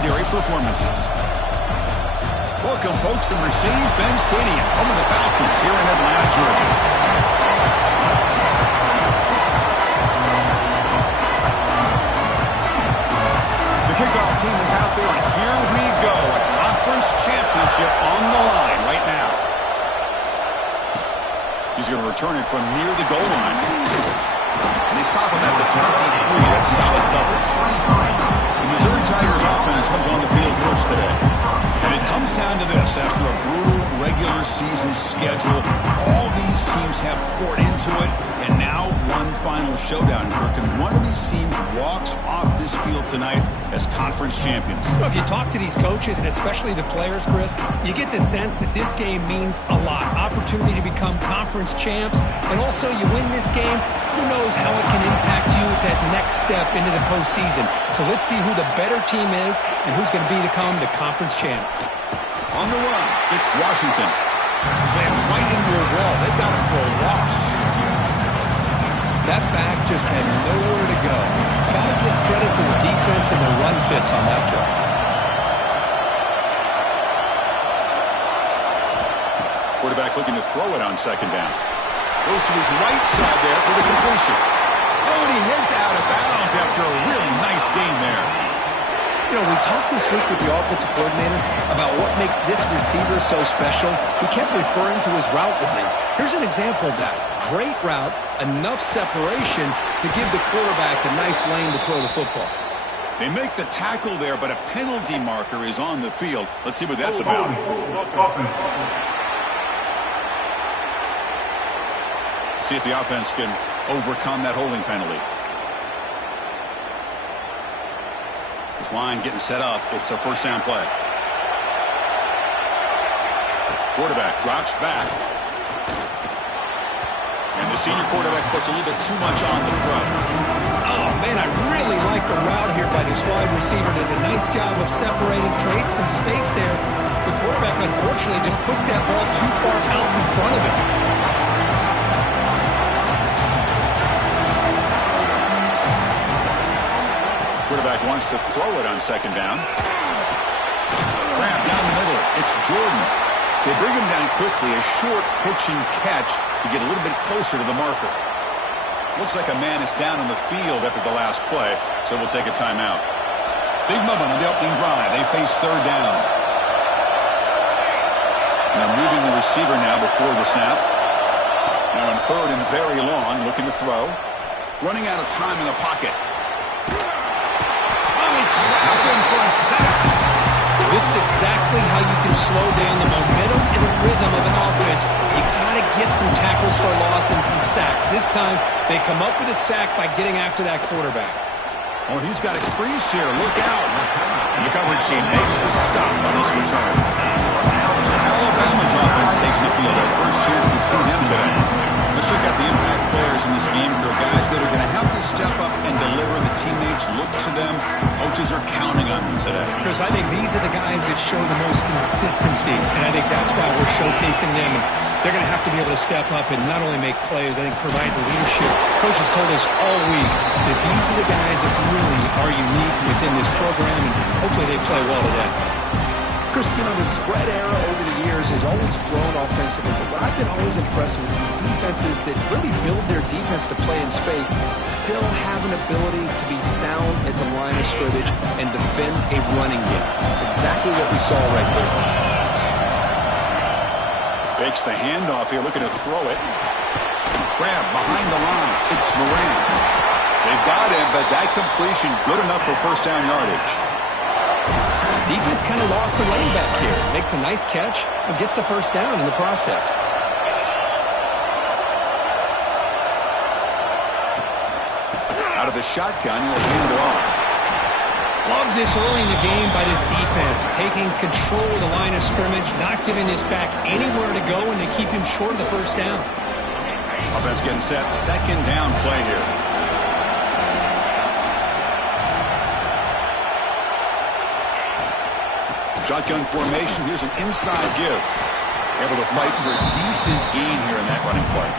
legendary performances. Welcome, folks, to Mercedes-Benz Stadium, home of the Falcons here in Atlanta, Georgia. The kickoff team is out there, and here we go. A conference championship on the line right now. He's going to return it from near the goal line. And they stop him at the 23. That's solid coverage. The Missouri Tigers offense comes on the field first today. And it comes down to this. After a brutal regular season schedule, all these teams have poured into it. And now one final showdown, Kirk. And one of these teams walks off this field tonight as conference champions. Well, if you talk to these coaches, and especially the players, Chris, you get the sense that this game means a lot. Opportunity to become conference champs. And also, you win this game, who knows how it can impact you at that next step into the postseason. So let's see who the better team is and who's going to become the conference champ. On the run, it's Washington. Slams right into a wall. They've got him for a loss. That back just had nowhere to go. Got to give credit to the defense and the run fits on that play. Quarterback looking to throw it on second down. Goes to his right side there for the completion. Oh, and he heads out of bounds after a really nice gain there. You know, we talked this week with the offensive coordinator about what makes this receiver so special. He kept referring to his route running. Here's an example of that. Great route, enough separation to give the quarterback a nice lane to throw the football. They make the tackle there, but a penalty marker is on the field. Let's see what that's about. See if the offense can overcome that holding penalty. This line getting set up. It's a first down play. Quarterback drops back. And the senior quarterback puts a little bit too much on the throw. Oh, man, I really like the route here by this wide receiver. Does a nice job of separating, creates some space there. The quarterback, unfortunately, just puts that ball too far out in front of him. Quarterback wants to throw it on second down. Grab down the middle. It's Jordan. They bring him down quickly. A short pitch and catch to get a little bit closer to the marker. Looks like a man is down on the field after the last play, so we'll take a timeout. Big moment on the opening drive. They face third down. And they're moving the receiver now before the snap. Now in third and very long, looking to throw. Running out of time in the pocket. Trapping for a sack. This is exactly how you can slow down the momentum and the rhythm of an offense. You got to get some tackles for loss and some sacks. This time, they come up with a sack by getting after that quarterback. Oh, he's got a crease here. Look out. And the coverage team makes the stop on this return. So Alabama's offense takes the field. Our first chance to see them today. Let's look at the impact players in this game. For guys that are going to have to step up and deliver. The teammates look to them. Coaches are counting on them today. Because I think these are the guys that show the most consistency. And I think that's why we're showcasing them. And they're going to have to be able to step up and not only make plays, I think provide the leadership. Coaches told us all week that these are the guys that really are unique within this program. And hopefully they play well today. Chris, you know, the spread era over the years has always grown offensively, but what I've been always impressed with defenses that really build their defense to play in space still have an ability to be sound at the line of scrimmage and defend a running game. That's exactly what we saw right there. Fakes the handoff here, looking to throw it. Grab behind the line. It's Moran. They've got him, but that completion good enough for first down yardage. Defense kind of lost a running back here. Makes a nice catch and gets the first down in the process. Out of the shotgun, he'll hand it off. Love this early in the game by this defense. Taking control of the line of scrimmage, not giving this back anywhere to go, and they keep him short of the first down. Offense getting set. Second down play here. Shotgun formation. Here's an inside give. Able to fight for a decent gain here in that running play.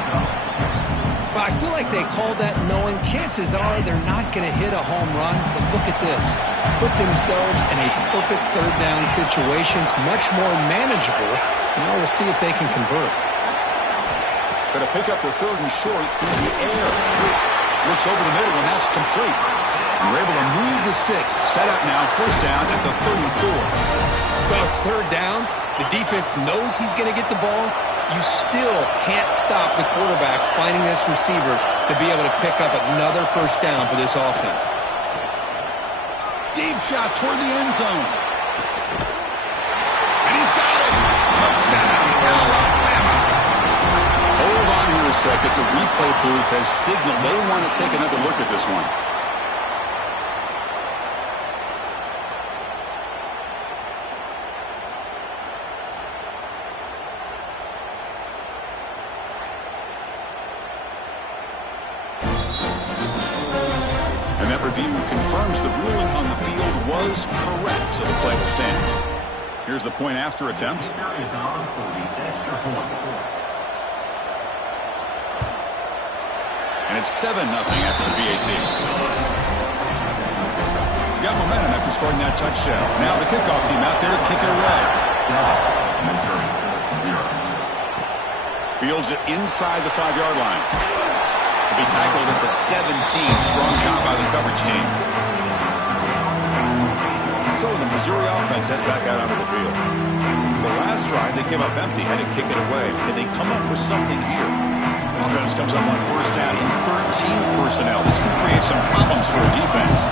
Well, I feel like they called that knowing chances are they're not going to hit a home run. But look at this. Put themselves in a perfect third down situation. It's much more manageable. Now we'll see if they can convert. Going to pick up the third and short through the air. Looks over the middle, and that's complete. And we're able to move the sticks. Set up now, first down at the 34. Well, it's third down. The defense knows he's going to get the ball. You still can't stop the quarterback finding this receiver to be able to pick up another first down for this offense. Deep shot toward the end zone. And he's got it. Touchdown, Alabama. Hold on here a second. The replay booth has signaled they want to take another look at this one. Review confirms the ruling on the field was correct, so the play will stand. Here's the point after attempt. And it's 7-0 after the PAT. Got momentum after scoring that touchdown. Now the kickoff team out there to kick it away. Fields it inside the 5-yard line. Be tackled at the 17. Strong job by the coverage team. So the Missouri offense heads back out onto the field. The last drive, they came up empty, had to kick it away. Did they come up with something here? Offense comes up on first down in 13 personnel. This can create some problems for a defense.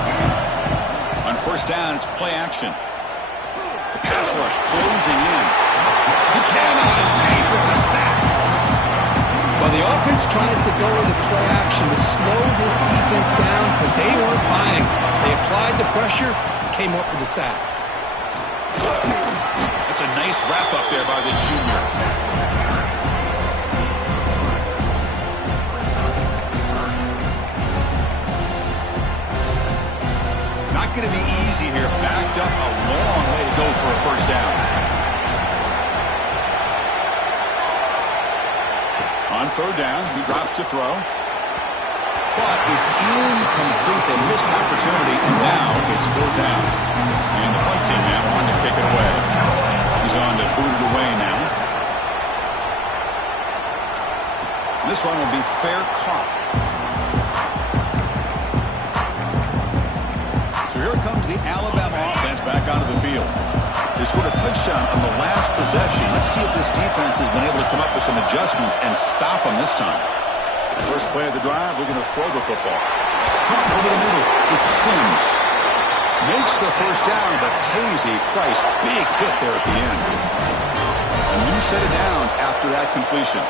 On first down, it's play action. The pass rush closing in. He cannot escape. It's a sack. Well, the offense tries to go with the play action to slow this defense down, but they weren't buying. They applied the pressure and came up with a sack. That's a nice wrap-up there by the junior. Not going to be easy here. Backed up a long way to go for a first down. On third down, he drops to throw. But it's incomplete. They missed an opportunity, and now it's fourth down. And the punt team now on to kick it away. He's on to boot it away now. This one will be fair caught. So here comes the Alabama offense back onto the field. They scored a touchdown on the last possession. Let's see if this defense has been able to come up with some adjustments and stop them this time. First play of the drive, they're going to throw the football. Over the middle, it's Sims. Makes the first down, but pays a price. Big hit there at the end. A new set of downs after that completion.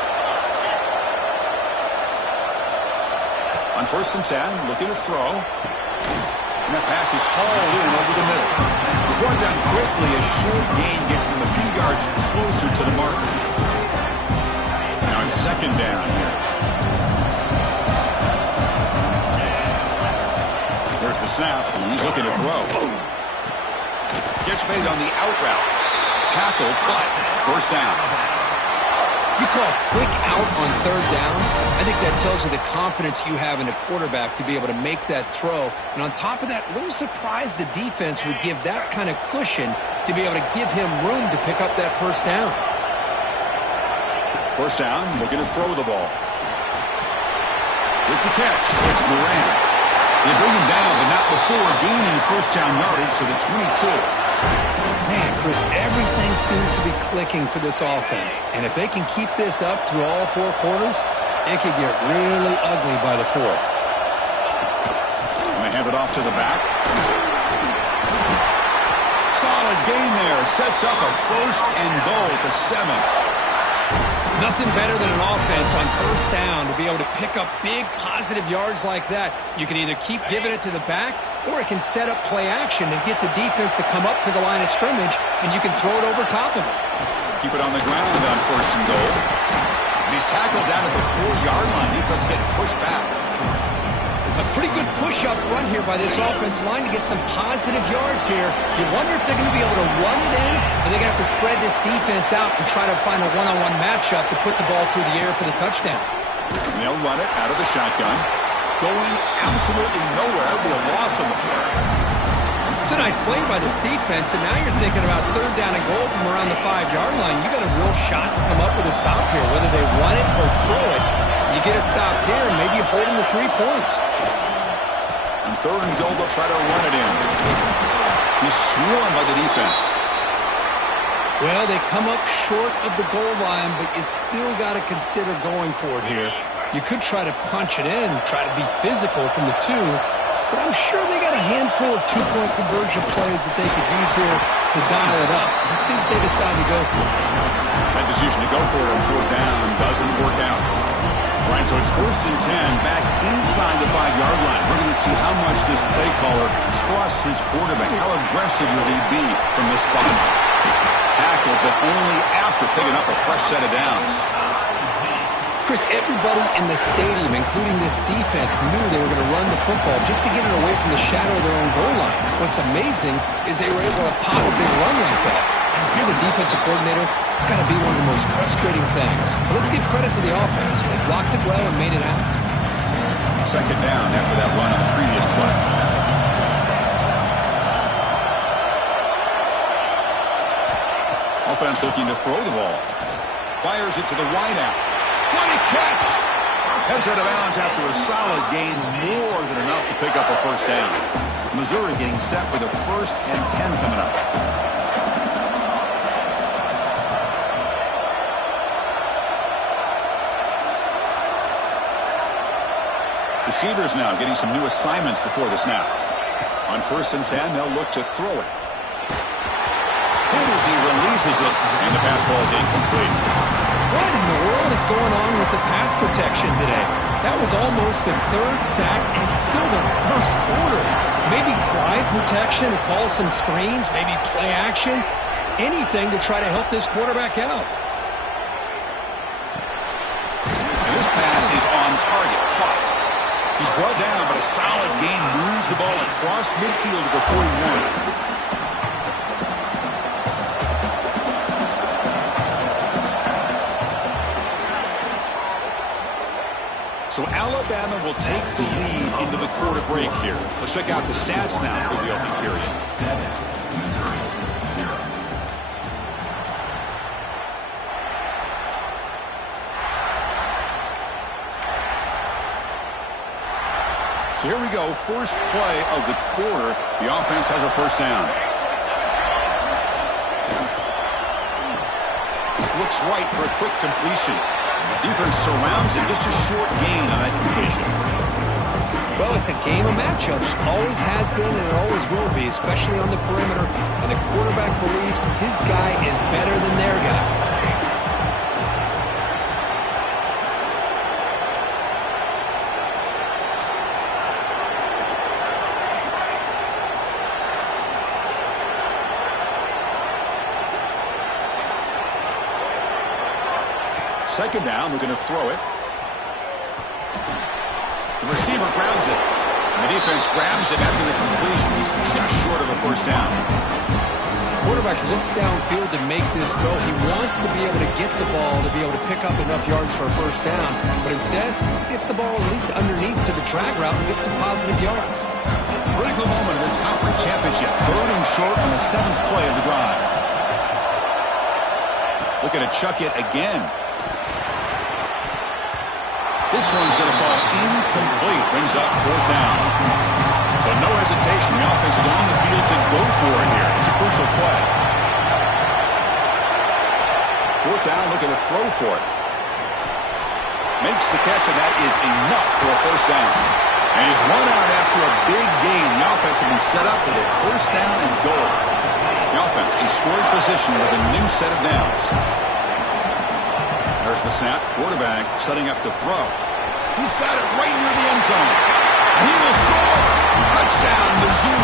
On first and 10, looking to throw. And that pass is hauled in over the middle. He's brought down quickly. A short gain gets them a few yards closer to the marker. Now it's second down here. There's the snap, and he's looking to throw. Gets made on the out route. Tackled, but first down. You call quick out on third down. I think that tells you the confidence you have in a quarterback to be able to make that throw. And on top of that, a little surprised the defense would give that kind of cushion to be able to give him room to pick up that first down. First down, looking to throw the ball. With the catch, it's Moran. They bring him down, but not before gaining first down yardage to the 22. Man, Chris, everything seems to be clicking for this offense. And if they can keep this up through all four quarters, it could get really ugly by the fourth. And they hand it off to the back. Solid gain there. Sets up a first and goal at the 7. Nothing better than an offense on first down to be able to pick up big positive yards like that. You can either keep giving it to the back, or it can set up play action and get the defense to come up to the line of scrimmage, and you can throw it over top of it. Keep it on the ground on first and goal. And he's tackled down at the 4-yard line. Defense getting pushed back. A pretty good push up front here by this offense line to get some positive yards here. You wonder if they're going to be able to run it in, or they're going to have to spread this defense out and try to find a one-on-one matchup to put the ball through the air for the touchdown. They'll run it out of the shotgun. Going absolutely nowhere. It'll be a loss on the play. It's a nice play by this defense, and now you're thinking about third down and goal from around the 5-yard line. You got a real shot to come up with a stop here, whether they run it or throw it. You get a stop here, and maybe you hold them to 3 points. On third and goal, they'll try to run it in. He's swarmed by the defense. Well, they come up short of the goal line, but you still got to consider going for it here. You could try to punch it in, try to be physical from the 2, but I'm sure they got a handful of 2-point conversion plays that they could use here to dial it up. Let's see what they decide to go for. That decision to go for it on fourth down doesn't work out. All right, so it's first and 10 back inside the 5-yard line. We're going to see how much this play caller trusts his quarterback. How aggressive will he be from this spot? Tackle, but only after picking up a fresh set of downs. Chris, everybody in the stadium, including this defense, knew they were going to run the football just to get it away from the shadow of their own goal line. What's amazing is they were able to pop a big run like that. And if you're the defensive coordinator, it's got to be one of the most frustrating things. But let's give credit to the offense. They blocked it well and made it happen. Second down after that run on the previous play. Offense looking to throw the ball. Fires it to the wideout. Great catch! Heads out of bounds after a solid gain, more than enough to pick up a first down. Missouri getting set with a 1st and 10 coming up. Receivers now getting some new assignments before the snap. On 1st and 10, they'll look to throw it. Hit as he releases it, and the pass ball is incomplete. What in the world is going on with the pass protection today? That was almost a 3rd sack and still the 1st quarter. Maybe slide protection, call some screens, maybe play action. Anything to try to help this quarterback out. And this pass is on target. Caught. He's brought down, but a solid gain moves the ball across midfield to the 41. So Alabama will take the lead into the quarter break here. Let's check out the stats now for the opening period. So here we go, first play of the quarter. The offense has a first down. Looks right for a quick completion. Defense surrounds him, just a short gain on that completion. Well, it's a game of matchups. Always has been and it always will be, especially on the perimeter. And the quarterback believes his guy is better than their guy. Second down, we're going to throw it. The receiver grabs it. And the defense grabs it after the completion. He's just short of a first down. The quarterback looks downfield to make this throw. He wants to be able to get the ball to be able to pick up enough yards for a first down. But instead, gets the ball at least underneath to the drag route and gets some positive yards. Critical moment of this conference championship. 3rd and short on the 7th play of the drive. Looking to chuck it again. This one's going to fall incomplete. Brings up 4th down. So no hesitation. The offense is on the field to go for it here. It's a crucial play. 4th down, looking to throw for it. Makes the catch, and that is enough for a first down. And he's run out after a big gain. The offense will be set up with a first down and goal. The offense in scoring position with a new set of downs. There's the snap. Quarterback setting up to throw. He's got it right near the end zone. And he will score. Touchdown, Mizzou.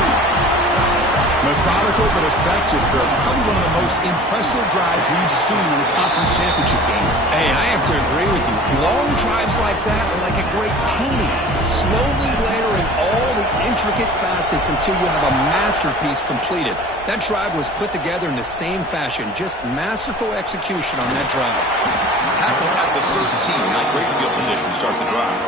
Methodical but effective, Bill. Probably one of the most impressive drives we've seen in the conference championship game. Hey, I have to agree with you. Long drives like that are like a great painting. Slowly layering all the intricate facets until you have a masterpiece completed. That drive was put together in the same fashion. Just masterful execution on that drive. Tackle at the 13. Not great field position to start the drive.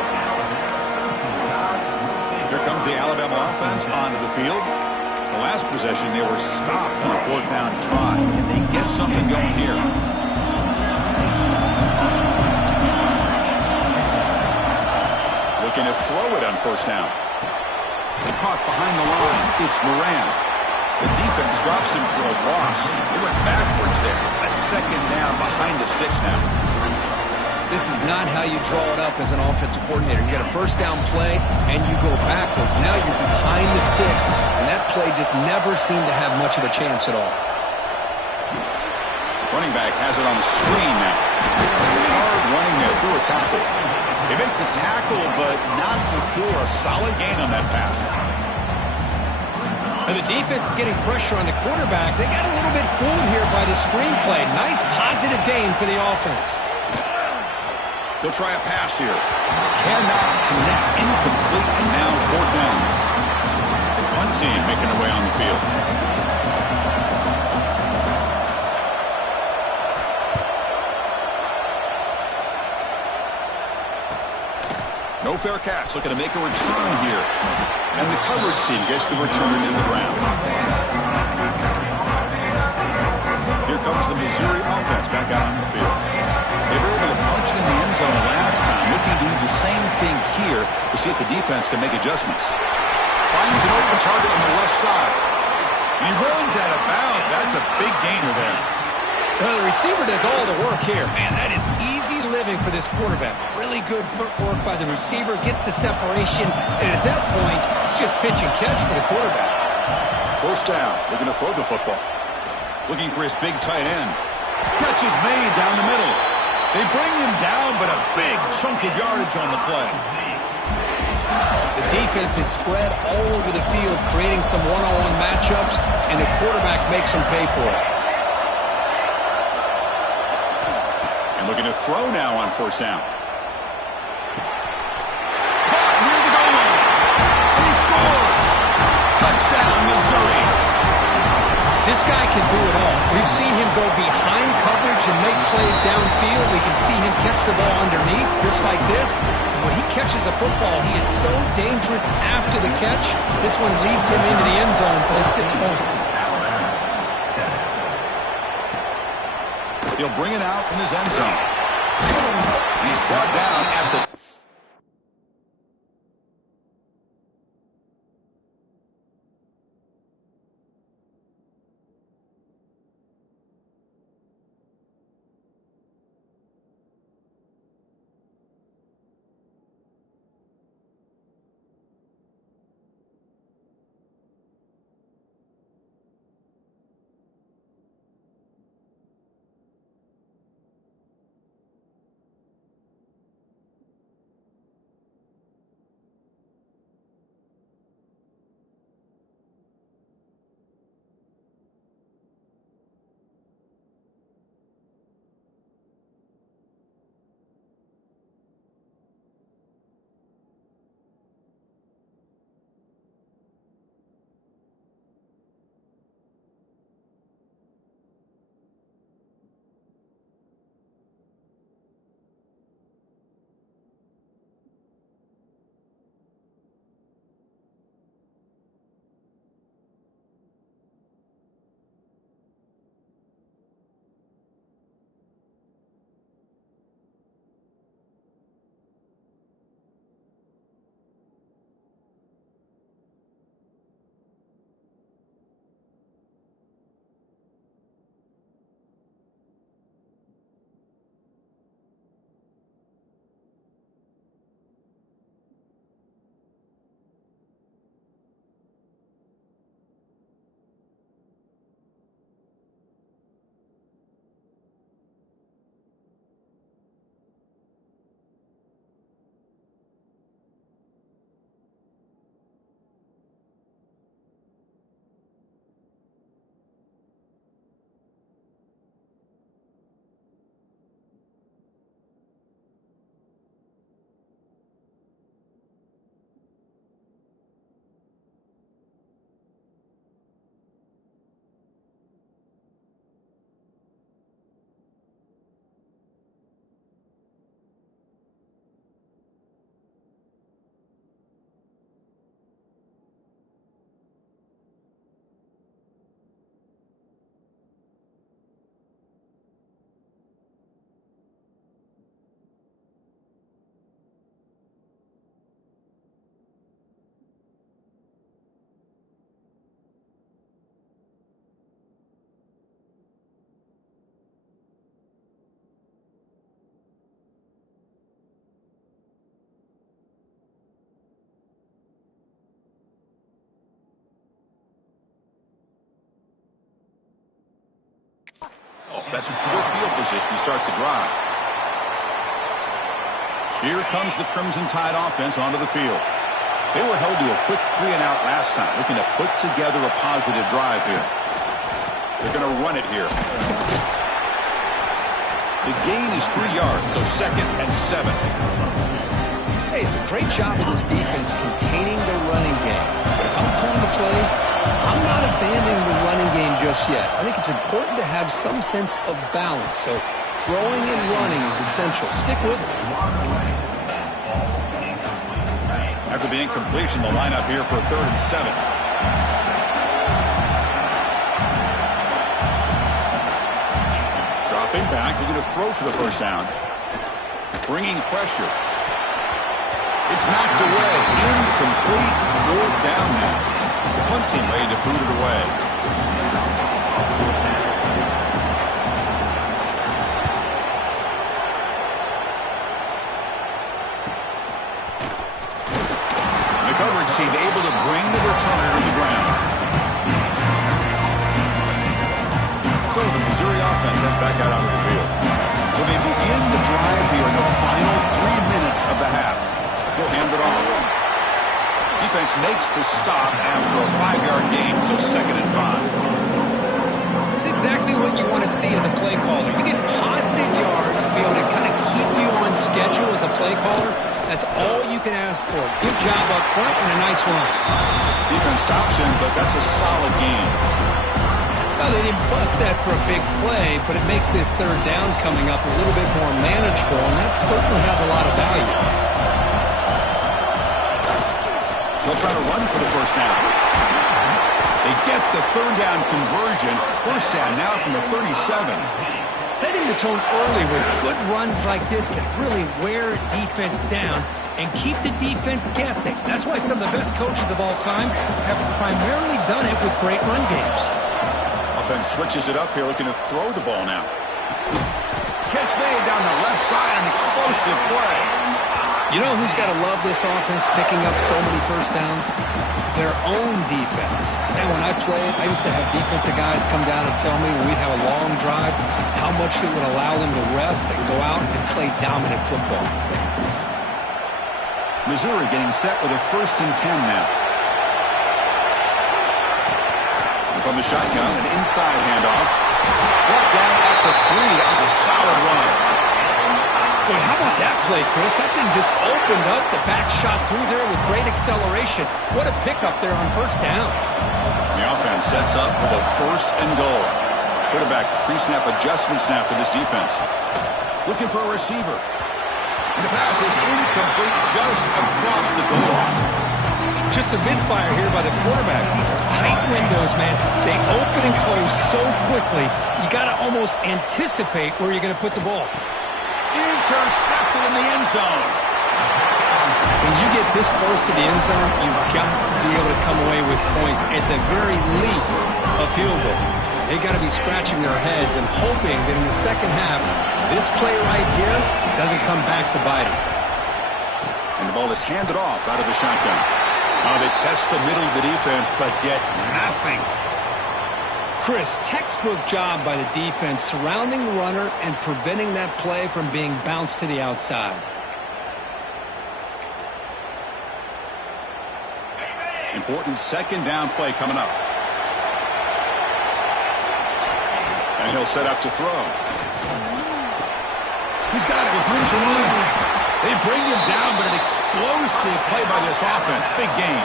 Here comes the Alabama offense onto the field. The last possession, they were stopped on a 4th down try. Can they get something going here? Looking to throw it on 1st down. Caught behind the line. It's Moran. The defense drops him for a loss. They went backwards there. A 2nd down behind the sticks now. This is not how you draw it up as an offensive coordinator. You got a 1st down play, and you go backwards. Now you're behind the sticks, and that play just never seemed to have much of a chance at all. Running back has it on the screen now. It's hard running there through a tackle. They make the tackle, but not before a solid gain on that pass. And the defense is getting pressure on the quarterback. They got a little bit fooled here by the screenplay. Nice positive gain for the offense. They'll try a pass here. Cannot connect. Incomplete, and now 4th down. The punt team making their way on the field. No fair catch. Looking to make a return here. And the coverage team gets the return in the ground. Here comes the Missouri offense back out on the field. They were able to punch it in the end zone last time. Looking to do the same thing here to see if the defense can make adjustments. Finds an open target on the left side. And he runs out of bounds. That's a big gainer there. The receiver does all the work here. Man, that is easy living for this quarterback. Really good footwork by the receiver. Gets the separation. And at that point, it's just pitch and catch for the quarterback. 1st down. Looking to throw the football. Looking for his big tight end. Catch is made down the middle. They bring him down, but a big chunk of yardage on the play. The defense is spread all over the field, creating some one-on-one matchups, and the quarterback makes them pay for it. And looking to throw now on 1st down. Caught near the goal line. And he scores. Touchdown, Missouri. This guy can do it all. We've seen him go behind coverage and make plays downfield. We can see him catch the ball underneath, just like this. And when he catches a football, he is so dangerous after the catch. This one leads him into the end zone for the 6 points. He'll bring it out from his end zone. He's brought down at the That's poor field position to start the drive. Here comes the Crimson Tide offense onto the field. They were held to a quick 3-and-out last time, looking to put together a positive drive here. They're going to run it here. The gain is 3 yards, so 2nd and 7. Hey, it's a great job of this defense containing the running game. But if I'm calling the plays, I'm not abandoning the running game just yet. I think it's important to have some sense of balance. So throwing and running is essential. Stick with it. After the incompletion, the lineup here for 3rd and 7. Dropping back, looking to throw for the first down. Bringing pressure. It's knocked away. Incomplete. 4th down now. The punt team ready to boot it away. The coverage team able to bring the returner to the ground. So the Missouri offense heads back out onto the field. So they begin the drive here in the final 3 minutes of the half. He'll hand it off. Defense makes the stop after a 5-yard gain, so 2nd and 5. It's exactly what you want to see as a play caller. You get positive yards to be able to kind of keep you on schedule as a play caller. That's all you can ask for. Good job up front and a nice run. Defense stops him, but that's a solid gain. Well, they didn't bust that for a big play, but it makes this 3rd down coming up a little bit more manageable, and that certainly has a lot of value. They'll try to run for the first down. They get the 3rd down conversion. First down now from the 37. Setting the tone early with good runs like this can really wear defense down and keep the defense guessing. That's why some of the best coaches of all time have primarily done it with great run games. Offense switches it up here, looking to throw the ball now. Catch made down the left side, an explosive play. You know who's got to love this offense picking up so many first downs? Their own defense. And when I played, I used to have defensive guys come down and tell me when we'd have a long drive how much it would allow them to rest and go out and play dominant football. Missouri getting set with a 1st and 10 now. And from the shotgun, an inside handoff. Brought down at the 3. That was a solid run. Boy, how about that play, Chris? That thing just opened up. The back shot through there with great acceleration. What a pickup there on first down. The offense sets up for the 1st and goal. Quarterback pre-snap adjustment snap for this defense. Looking for a receiver. And the pass is incomplete just across the goal line. Just a misfire here by the quarterback. These are tight windows, man. They open and close so quickly. You got to almost anticipate where you're going to put the ball. Intercepted in the end zone. When you get this close to the end zone, you've got to be able to come away with points, at the very least a field goal. They got to be scratching their heads and hoping that in the second half, this play right here doesn't come back to bite them. And the ball is handed off out of the shotgun. They test the middle of the defense, but get nothing. Chris, textbook job by the defense surrounding the runner and preventing that play from being bounced to the outside. Important 2nd down play coming up. And he'll set up to throw. He's got it with room to run. They bring him down, but an explosive play by this offense. Big gain.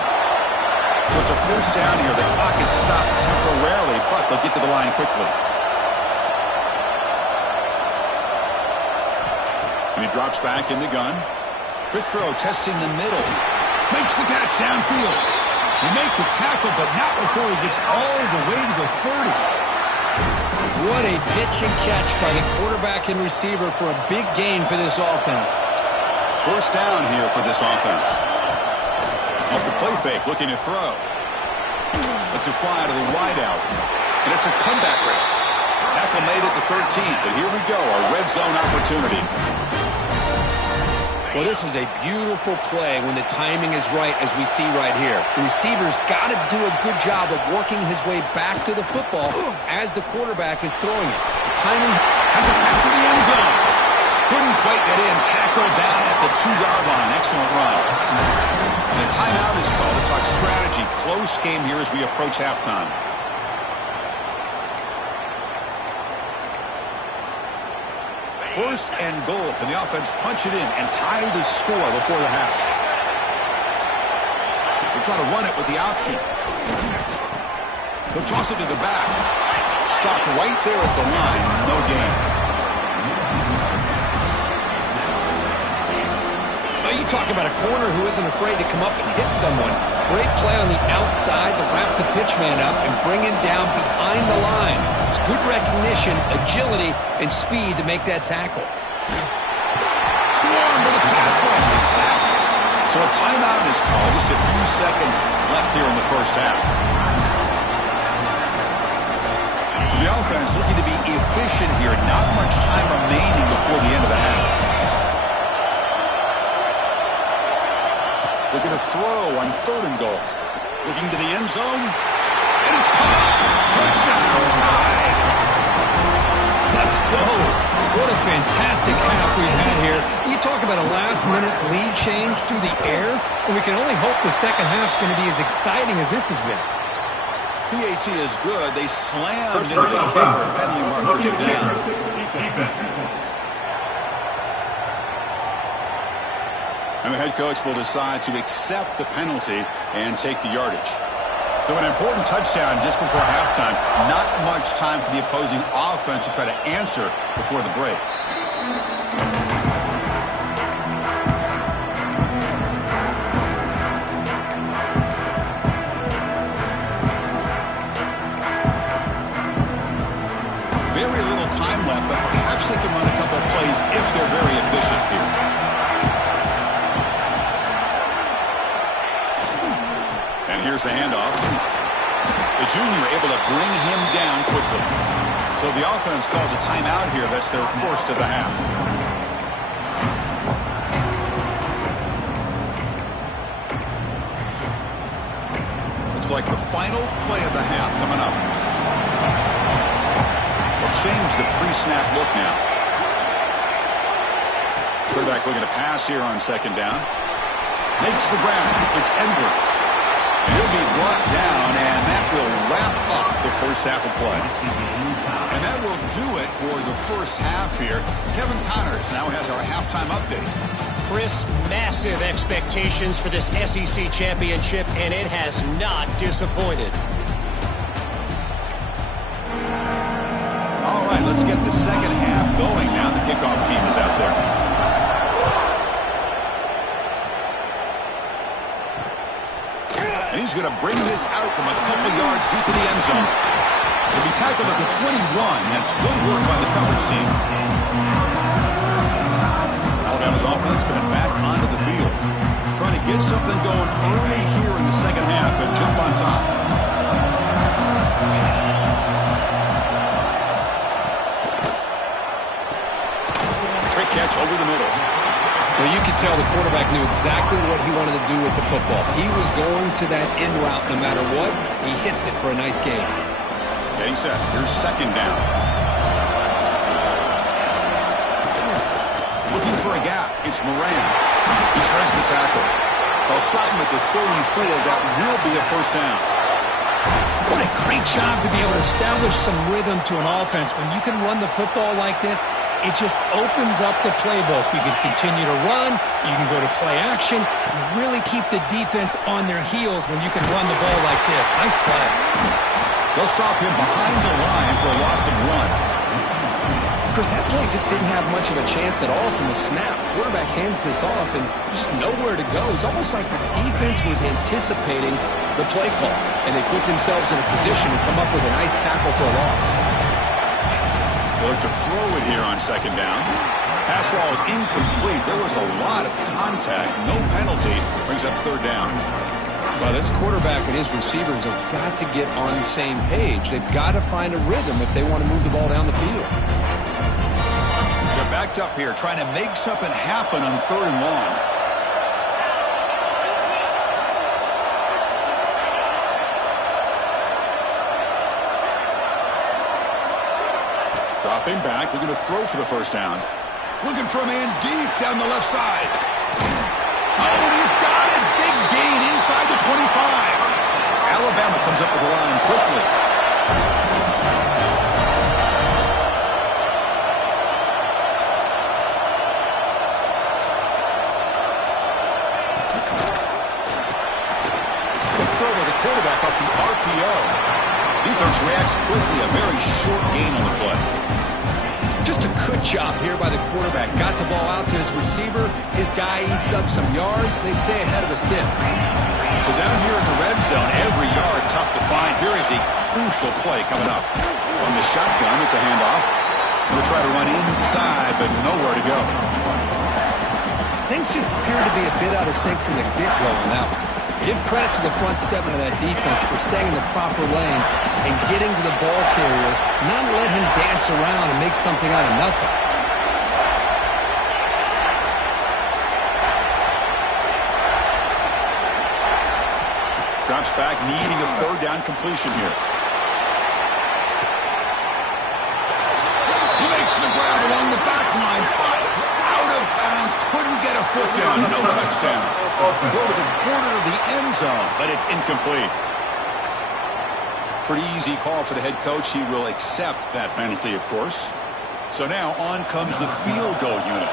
So it's a first down here. The clock is stopped temporarily, but they'll get to the line quickly. And he drops back in the gun. Quick throw, testing the middle. Makes the catch downfield. He makes the tackle, but not before he gets all the way to the 30. What a pitch and catch by the quarterback and receiver for a big gain for this offense. First down here for this offense. Off the play fake, looking to throw. It's a fly to the wideout. And it's a comeback rate. Tackle made at the 13, but here we go, a red zone opportunity. Well, this is a beautiful play when the timing is right, as we see right here. The receiver's got to do a good job of working his way back to the football as the quarterback is throwing it. The timing has it back to the end zone. Couldn't quite get in. Tackled down at the 2-yard line. Excellent run. And a timeout is called to talk strategy. Close game here as we approach halftime. First and goal. Can the offense punch it in and tie the score before the half? They'll try to run it with the option. They'll toss it to the back. Stopped right there at the line. No gain. Well, you talk about a corner who isn't afraid to come up and hit someone. Great play on the outside to wrap the pitchman up and bring him down behind the line. It's good recognition, agility, and speed to make that tackle. Swarm to the pass rush is sacked. So a timeout is called. Just a few seconds left here in the first half. So the offense looking to be efficient here. Not much time remaining before the end of the half. Looking to throw on 3rd and goal. Looking to the end zone. And it's caught. Touchdown. Tied. Let's go. What a fantastic half we've had here. You talk about a last-minute lead change through the air, and we can only hope the second half's going to be as exciting as this has been. PAT is good. They slammed into the kicker. Penalty markers are down. And the head coach will decide to accept the penalty and take the yardage. So an important touchdown just before halftime. Not much time for the opposing offense to try to answer before the break. Very little time left, but perhaps they can run a couple of plays if they're very efficient here. Here's the handoff. The junior able to bring him down quickly. So the offense calls a timeout here. That's their first of the half. Looks like the final play of the half coming up. They'll change the pre-snap look now. Quarterback looking to pass here on 2nd down. Makes the ground. It's Edwards. He'll be brought down, and that will wrap up the first half of play. And that will do it for the first half here. Kevin Connors now has our halftime update. Chris, massive expectations for this SEC championship, and it has not disappointed. All right, let's get the second half going now. The kickoff team is out there. And he's going to bring this out from a couple yards deep in the end zone. To be tackled at the 21. That's good work by the coverage team. Alabama's offense coming back onto the field. Trying to get something going early here in the second half and jump on top. Quick catch over the middle. Well, you could tell the quarterback knew exactly what he wanted to do with the football. He was going to that in route no matter what. He hits it for a nice gain. Getting set. Here's 2nd down. Looking for a gap. It's Moran. He shreds the tackle. They'll stop him at the 34. That will be a first down. What a great job to be able to establish some rhythm to an offense. When you can run the football like this, it just opens up the playbook. You can continue to run. You can go to play action. You really keep the defense on their heels when you can run the ball like this. Nice play. They'll stop him behind the line for a loss of 1. Chris, that play just didn't have much of a chance at all from the snap. Quarterback hands this off and just nowhere to go. It's almost like the defense was anticipating the play call, and they put themselves in a position to come up with a nice tackle for a loss. They look to throw it here on 2nd down. Pass ball is incomplete. There was a lot of contact. No penalty. Brings up 3rd down. Well, this quarterback and his receivers have got to get on the same page. They've got to find a rhythm if they want to move the ball down the field. They're Backed up here, trying to make something happen on 3rd and long. Dropping back, looking to throw for the first down. Looking for a man deep down the left side. Oh, and he's got it. Big gain inside the 25. Alabama comes up with the line quickly. Quick throw by the quarterback off the RPO. Defense reacts quickly. A very short gain on the play. Just a good job here by the quarterback. Got the ball out to his receiver. His guy eats up some yards. They stay ahead of the sticks. So down here in the red zone, every yard tough to find. Here is a crucial play coming up. On the shotgun, it's a handoff. They'll try to run inside, but nowhere to go. Things just appear to be a bit out of sync from the get-go on that one. Give credit to the front seven of that defense for staying in the proper lanes and getting to the ball carrier, not let him dance around and make something out of nothing. Drops back, needing a 3rd down completion here. He makes the grab along the back line, but out of bounds, couldn't get a foot down, no touchdown. Throw to the corner of the end zone, but it's incomplete. Pretty easy call for the head coach. He will accept that penalty, of course. So now on comes the field goal unit.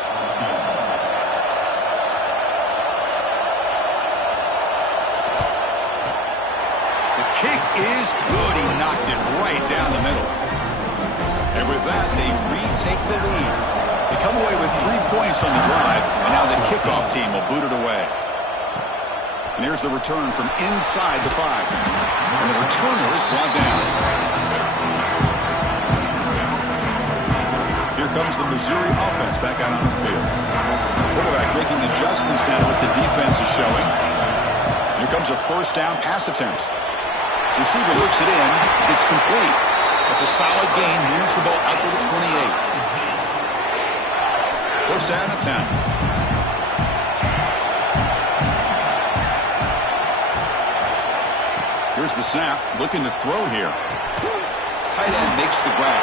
The kick is good. He knocked it right down the middle. And with that, they retake the lead. They come away with 3 points on the drive, and now the kickoff team will boot it away. And here's the return from inside the 5. And the returner is brought down. Here comes the Missouri offense back out on the field. Quarterback making adjustments now to what the defense is showing. Here comes a 1st down pass attempt. Receiver looks it in. It's complete. It's a solid gain. Moves the ball out to the 28. 1st down and 10. Here's the snap. Looking to throw here. Tight end makes the grab.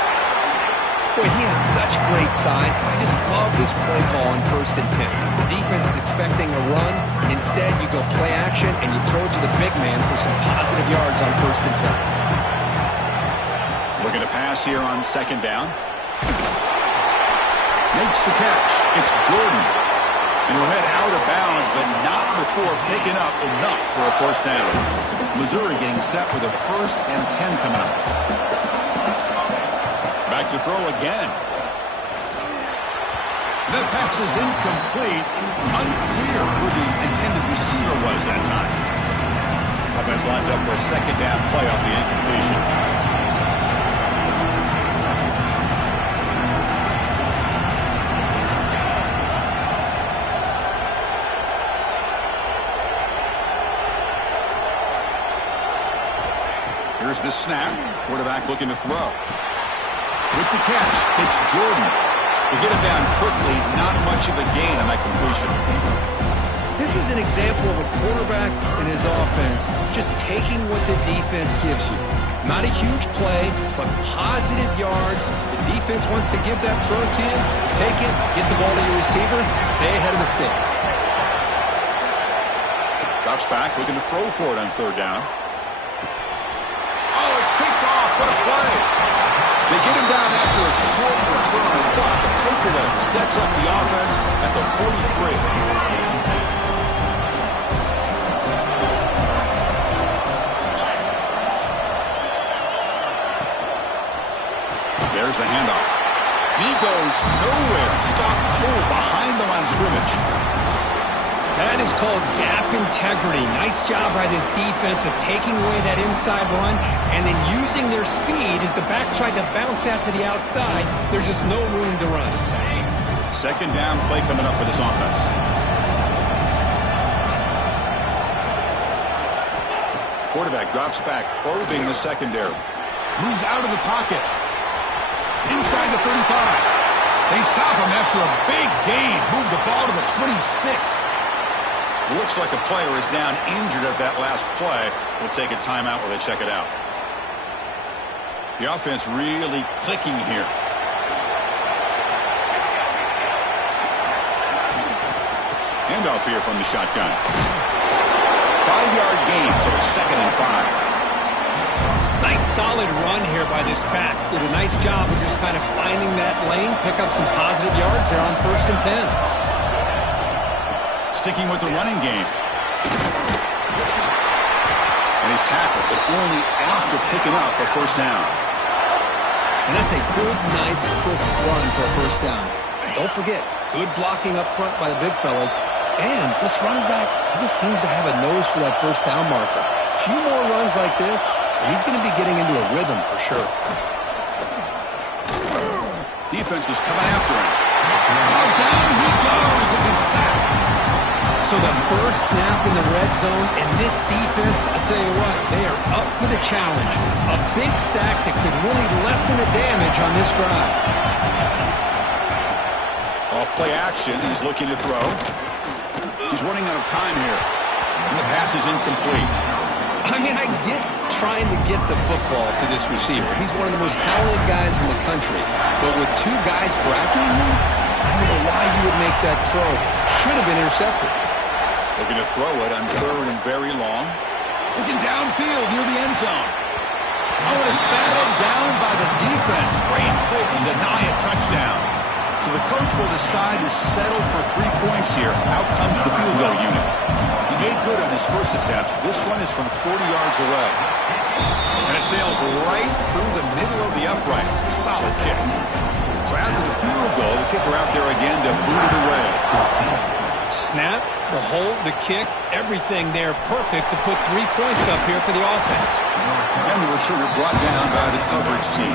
Boy, he has such great size. I just love this play call on 1st and 10. The defense is expecting a run. Instead, you go play action, and you throw it to the big man for some positive yards on 1st and 10. Looking to pass here on 2nd down. Makes the catch. It's Jordan. And he'll head out of bounds, but not before picking up enough for a 1st down. Missouri getting set for the 1st and 10 coming up. Back to throw again. The pass is incomplete. Unclear who the intended receiver was that time. Offense lines up for a 2nd down play off the incompletion. Here's the snap. Quarterback looking to throw. With the catch, it's Jordan. To get him down quickly, not much of a gain on that completion. This is an example of a quarterback and his offense just taking what the defense gives you. Not a huge play, but positive yards. The defense wants to give that throw to you. Take it, get the ball to your receiver, stay ahead of the sticks. Drops back, looking to throw for it on 3rd down. Picked off. What a play. They get him down after a short return, but the takeaway sets up the offense at the 43. There's the handoff. He goes nowhere. Stop cold behind the line of scrimmage. That is called gap integrity. Nice job by this defense of taking away that inside run and then using their speed as the back tried to bounce out to the outside. There's just no room to run. 2nd down play coming up for this offense. Quarterback drops back, probing the secondary. Moves out of the pocket. Inside the 35. They stop him after a big gain. Move the ball to the 26. Looks like a player is down injured at that last play. We'll take a timeout while they check it out. The offense really clicking here. Handoff here from the shotgun. 5-yard gain, so it's 2nd and 5. Nice solid run here by this back. Did a nice job of just kind of finding that lane, pick up some positive yards there on 1st and 10. Sticking with the running game. And he's tackled, but only after picking up a 1st down. And that's a good, nice, crisp run for a 1st down. Don't forget, good blocking up front by the big fellas. And this running back, he just seems to have a nose for that 1st down marker. A few more runs like this, and he's going to be getting into a rhythm for sure. Defense is coming after him. Oh, down he goes. It's a sack. So the first snap in the red zone, and this defense, I'll tell you what, they are up for the challenge. A big sack that could really lessen the damage on this drive. Off play action. He's looking to throw. He's running out of time here. And the pass is incomplete. I mean, I get trying to get the football to this receiver. He's one of the most talented guys in the country. But with 2 guys bracketing him, I don't know why you would make that throw. Should have been intercepted. Looking to throw it on 3rd and very long. Looking downfield near the end zone. Oh, and it's battled down by the defense. Great pull to deny a touchdown. So the coach will decide to settle for 3 points here. Out comes the field goal unit. He made good on his first attempt. This one is from 40 yards away. And it sails right through the middle of the uprights. A solid kick. So after the field goal, the kicker out there again to boot it away. Snap, the hold, the kick, everything there perfect to put 3 points up here for the offense. And the returner brought down by the coverage team.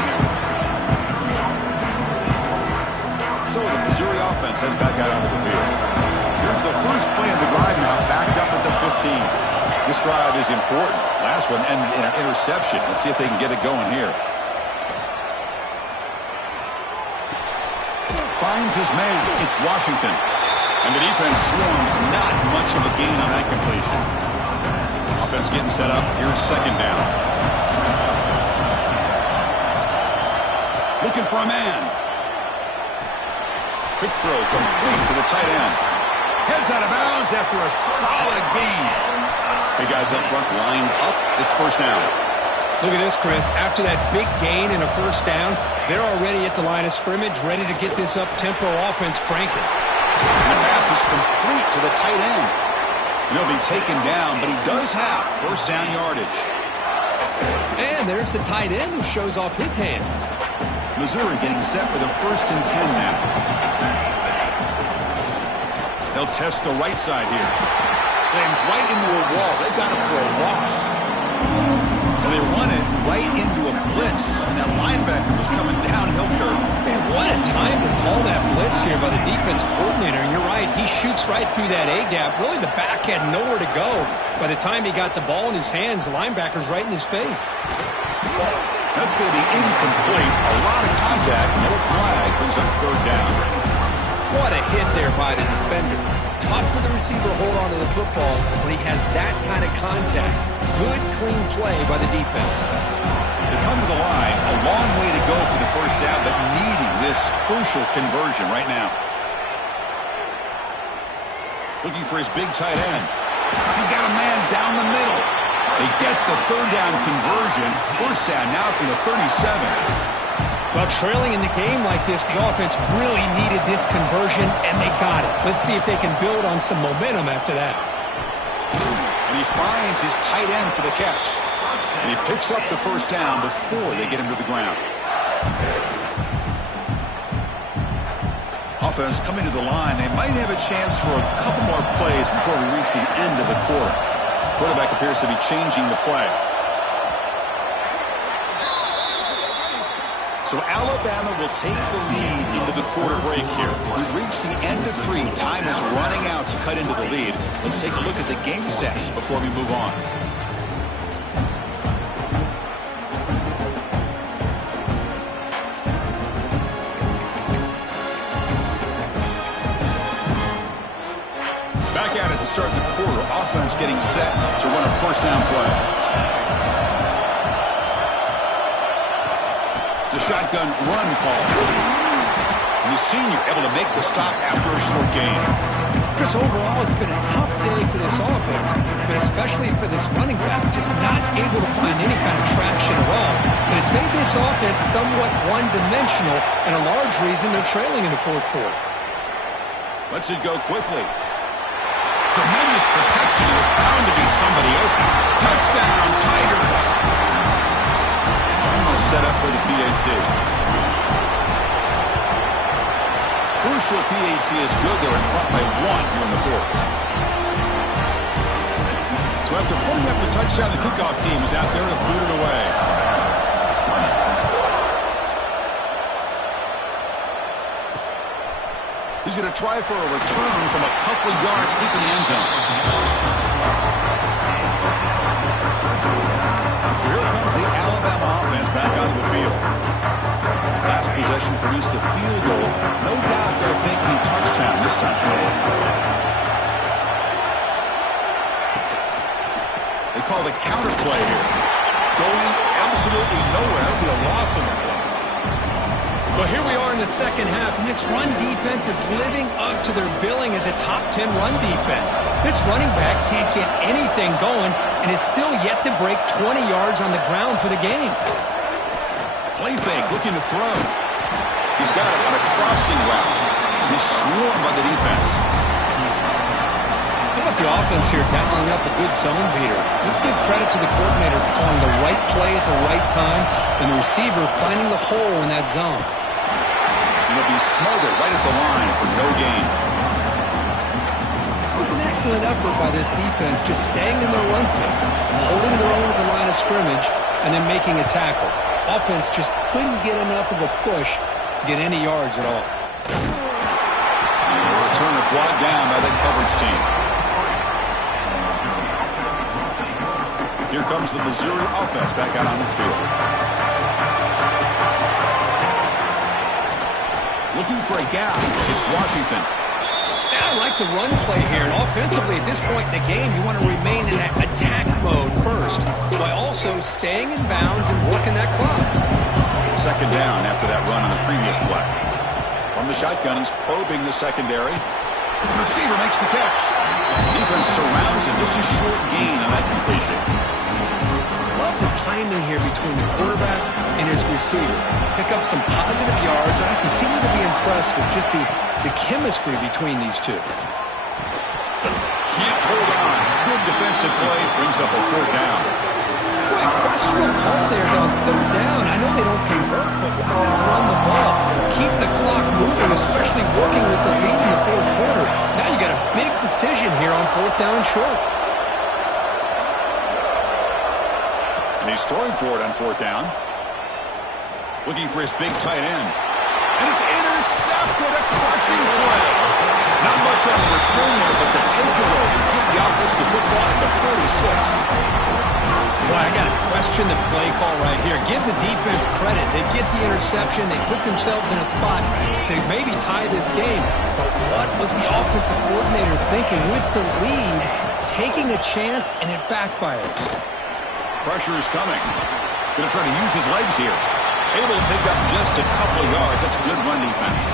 So the Missouri offense heads back out onto the field. Here's the first play of the drive now, backed up at the 15. This drive is important. Last one ended in an interception. Let's see if they can get it going here. Finds his man. It's Washington. And the defense swarms. Not much of a gain on that completion. Offense getting set up. Here's 2nd down. Looking for a man. Quick throw complete to the tight end. Heads out of bounds after a solid gain. Hey, guys up front lined up. It's 1st down. Look at this, Chris. After that big gain and a 1st down, they're already at the line of scrimmage, ready to get this up-tempo offense cranking. And the pass is complete to the tight end. He'll be taken down, but he does have 1st down yardage. And there's the tight end who shows off his hands. Missouri getting set with a 1st and 10 now. They'll test the right side here. Sends right into a wall. They've got him for a loss. And they run it right into a blitz. And that linebacker was coming downhill curve. Man, what a time to call that blitz here by the defense coordinator. And you're right, he shoots right through that A-gap. Really, the back had nowhere to go. By the time he got the ball in his hands, the linebacker's right in his face. That's going to be incomplete. A lot of contact. No flag. Brings up 3rd down. What a hit there by the defender. Tough for the receiver to hold on to the football when he has that kind of contact. Good, clean play by the defense. They come to the line. A long way to go for the 1st down, but needing this crucial conversion right now. Looking for his big tight end. He's got a man down the middle. They get the 3rd down conversion. 1st down now from the 37. Well, trailing in the game like this, the offense really needed this conversion, and they got it. Let's see if they can build on some momentum after that. And he finds his tight end for the catch. And he picks up the 1st down before they get him to the ground. Offense coming to the line. They might have a chance for a couple more plays before we reach the end of the quarter. Quarterback appears to be changing the play. So Alabama will take the lead into the quarter break here. We've reached the end of 3. Time is running out to cut into the lead. Let's take a look at the game sets before we move on. quarter. Offense getting set to run a first down play. It's a shotgun run call. And the senior able to make the stop after a short gain. Chris, overall, it's been a tough day for this offense, but especially for this running back, just not able to find any kind of traction at all. And it's made this offense somewhat one-dimensional, and a large reason they're trailing in the fourth quarter. Lets it go quickly. Tremendous protection. There's bound to be somebody open. Touchdown, Tigers. Almost set up for the PAT. Crucial PAT is good. They're in front by 1 here in the fourth. So after putting up the touchdown, the kickoff team is out there to boot it away. He's going to try for a return from a couple of yards deep in the end zone. So here comes the Alabama offense back out of the field. Last possession produced a field goal. No doubt they're thinking touchdown this time. They call the counter play here. Going absolutely nowhere. It'll be a loss on the play. Well, here we are in the second half, and this run defense is living up to their billing as a top 10 run defense. This running back can't get anything going and is still yet to break 20 yards on the ground for the game. Play fake, looking to throw. He's got it on a crossing route. He's swarmed by the defense. How about the offense here dialing up a good zone beater? Let's give credit to the coordinator for calling the right play at the right time and the receiver finding the hole in that zone. It'll be smothered right at the line for no gain. It was an excellent effort by this defense, just staying in their run fix, holding their own at the line of scrimmage, and then making a tackle. Offense just couldn't get enough of a push to get any yards at all. Return it brought down by that coverage team. Here comes the Missouri offense back out on the field. Looking for a gap. It's Washington. Yeah, I like the run play here. And offensively, at this point in the game, you want to remain in that attack mode first, while also staying in bounds and working that clock. Second down after that run on the previous play. From the shotgun, he's probing the secondary. The receiver makes the catch. Defense surrounds him. Just a short gain on that completion. Love the timing here between the quarterback and his receiver. Pick up some positive yards, and I continue to be impressed with just the chemistry between these two. Can't hold on. Good defensive play. Brings up a fourth down. Well, questionable call there on third down. I know they don't convert, but why not run the ball? Keep the clock moving, especially working with the lead in the fourth quarter. Now you got a big decision here on fourth down and short. And he's throwing for it on fourth down. Looking for his big tight end. And it's intercepted. A crushing play. Not much on the return there, but the takeaway will give the offense the football at the 46. Boy, I got to question the play call right here. Give the defense credit. They get the interception. They put themselves in a spot to maybe tie this game. But what was the offensive coordinator thinking with the lead, taking a chance, and it backfired? Pressure is coming. Going to try to use his legs here. Able to pick up just a couple of yards. That's good run defense.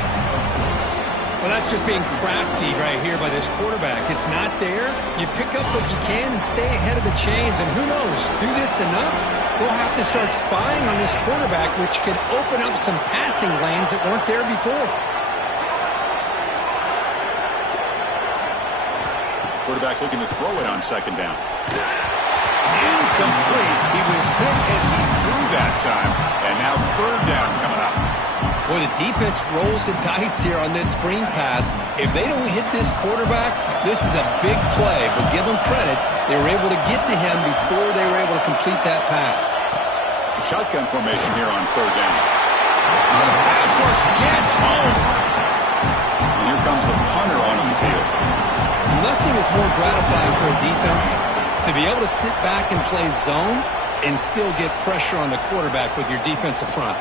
Well, that's just being crafty right here by this quarterback. It's not there. You pick up what you can and stay ahead of the chains. And who knows, do this enough, we'll have to start spying on this quarterback, which could open up some passing lanes that weren't there before. Quarterback looking to throw it on second down. It's incomplete. He was hit as he threw that time. And now third down coming up. Boy, the defense rolls the dice here on this screen pass. If they don't hit this quarterback, this is a big play. But give them credit, they were able to get to him before they were able to complete that pass. Shotgun formation here on third down. The pass rush gets home. And here comes the punter onto the field. Nothing is more gratifying for a defense to be able to sit back and play zone and still get pressure on the quarterback with your defensive front.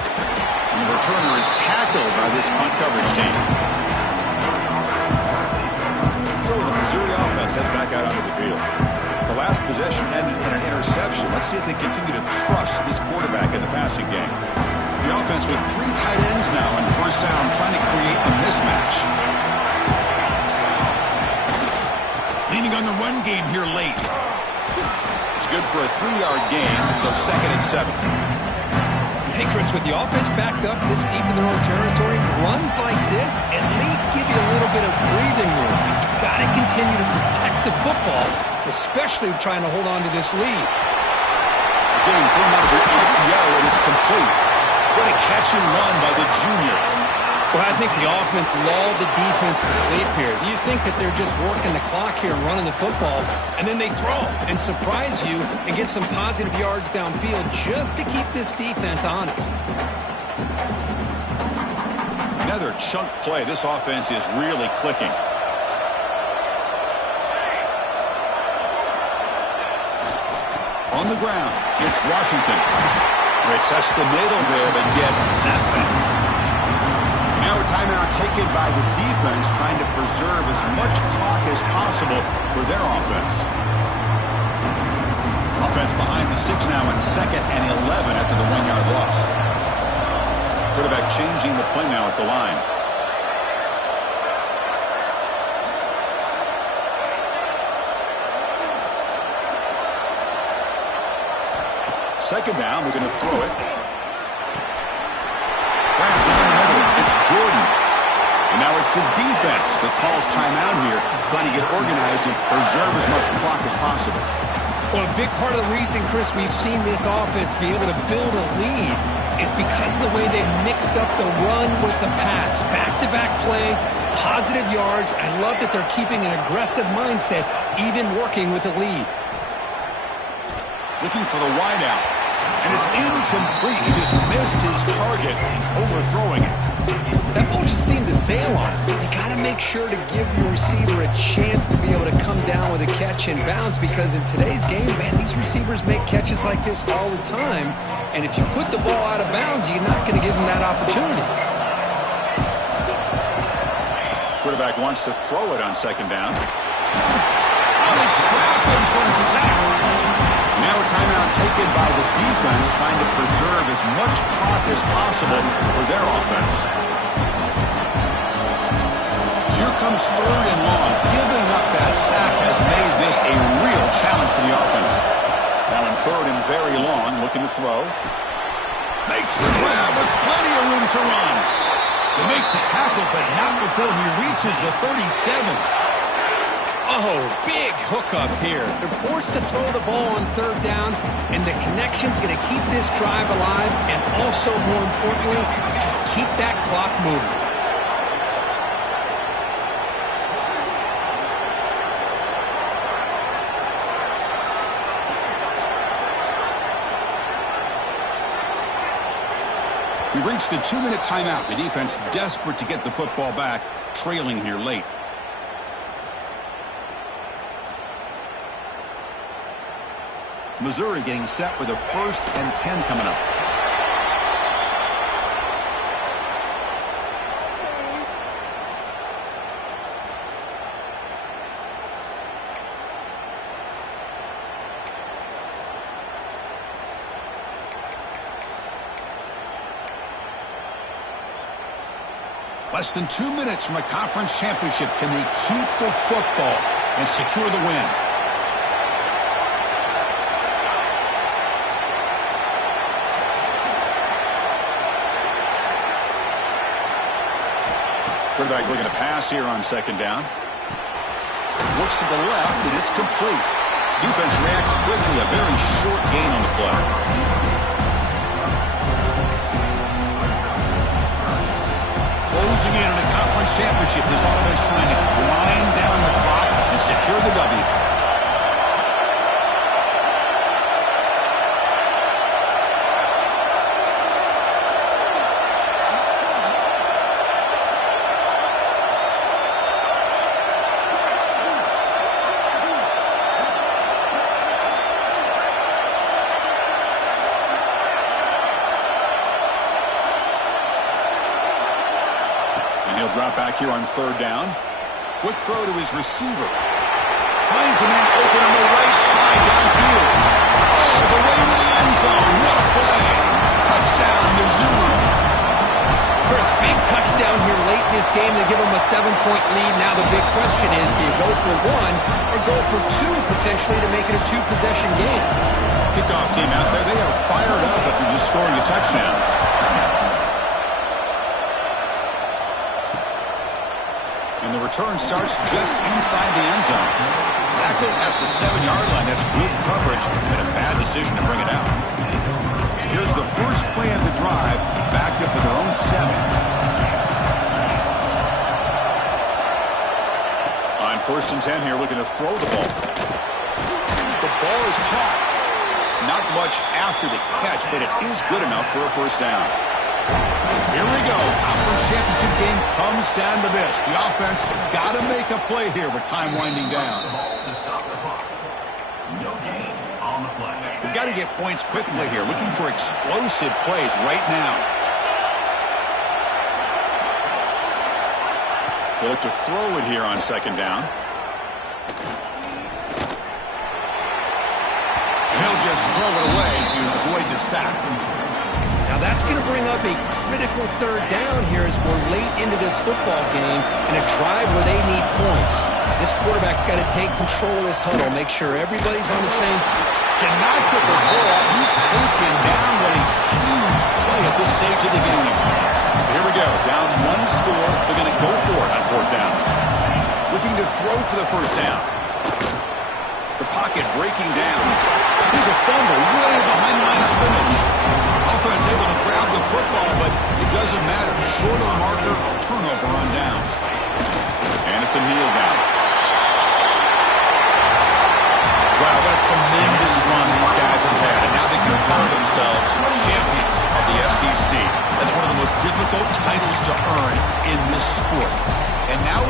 And the returner is tackled by this punt coverage team. So the Missouri offense heads back out onto the field. The last possession ended in an interception. Let's see if they continue to trust this quarterback in the passing game. The offense with 3 tight ends now on first down, trying to create a mismatch. Leaning on the run game here late. It's good for a 3-yard gain, so 2nd and 7. Hey, Chris, with the offense backed up this deep in their own territory, runs like this at least give you a little bit of breathing room. You've got to continue to protect the football, especially trying to hold on to this lead. Again, thrown out of the RPO, and it's complete. What a catch and run by the junior. Well, I think the offense lulled the defense to sleep here. You think that they're just working the clock here and running the football, and then they throw and surprise you and get some positive yards downfield just to keep this defense honest. Another chunk play. This offense is really clicking. On the ground, it's Washington. They test the middle there, but get nothing. Now a timeout taken by the defense, trying to preserve as much clock as possible for their offense. Offense behind the 6 now on 2nd and 11 after the 1-yard loss. Quarterback changing the play now at the line. Second down, we're going to throw it. It's Jordan. And now it's the defense that calls timeout here, trying to get organized and preserve as much clock as possible. Well, a big part of the reason, Chris, we've seen this offense be able to build a lead is because of the way they've mixed up the run with the pass. Back-to-back plays, positive yards. I love that they're keeping an aggressive mindset, even working with a lead. Looking for the wideout. And it's incomplete. He just missed his target, overthrowing it. That ball just seemed to sail on him. You got to make sure to give your receiver a chance to be able to come down with a catch and bounce, because in today's game, man, these receivers make catches like this all the time. And if you put the ball out of bounds, you're not going to give them that opportunity. Quarterback wants to throw it on 2nd down. Oh, they trap him for a sack. Now a timeout taken by the defense, trying to preserve as much clock as possible for their offense. So here comes 3rd and long. Giving up that sack has made this a real challenge for the offense. Now in 3rd and very long, looking to throw. Makes the grab with plenty of room to run. They make the tackle, but not before he reaches the 37. Oh, big hookup here. They're forced to throw the ball on 3rd down, and the connection's going to keep this drive alive, and also, more importantly, just keep that clock moving. We've reached the 2-minute timeout. The defense desperate to get the football back, trailing here late. Missouri getting set with a 1st and 10 coming up. Less than 2 minutes from a conference championship. Can they keep the football and secure the win? Quarterback looking to pass here on 2nd down. Looks to the left, and it's complete. Defense reacts quickly. A very short gain on the play. Closing in on a conference championship. This offense trying to grind down the clock and secure the W. He'll drop back here on 3rd down. Quick throw to his receiver. finds a man open on the right side downfield. All the way to the end zone. What a play. Touchdown, Mizzou. Chris, big touchdown here late in this game to give them a 7-point lead. Now the big question is, do you go for one or go for two potentially to make it a two-possession game? Kickoff team out there, they are fired up after just scoring a touchdown. And the return starts just inside the end zone. Tackle at the 7-yard line. That's good coverage and a bad decision to bring it out. So here's the first play of the drive, backed up to their own 7. On 1st and 10 here, looking to throw the ball. The ball is caught. Not much after the catch, but it is good enough for a first down. Here we go. Conference championship game comes down to this. The offense got to make a play here with time winding down. We've got to get points quickly here. Looking for explosive plays right now. They look to throw it here on 2nd down. He'll just throw it away to avoid the sack. Now that's going to bring up a critical 3rd down here as we're late into this football game in a drive where they need points. This quarterback's got to take control of this huddle, make sure everybody's on the same. Cannot get the throw off. He's taken down. What a huge play at this stage of the game. So here we go. Down 1 score. They're going to go for it on 4th down. Looking to throw for the first down. The pocket breaking down. Here's a fumble way behind the line of scrimmage. Offense able to grab the football, but it doesn't matter. Short of the marker, turnover on downs. And it's a kneel down. Wow, what a tremendous run these guys have had. And now they can call themselves champions of the SEC. That's one of the most difficult titles to earn in this sport. And now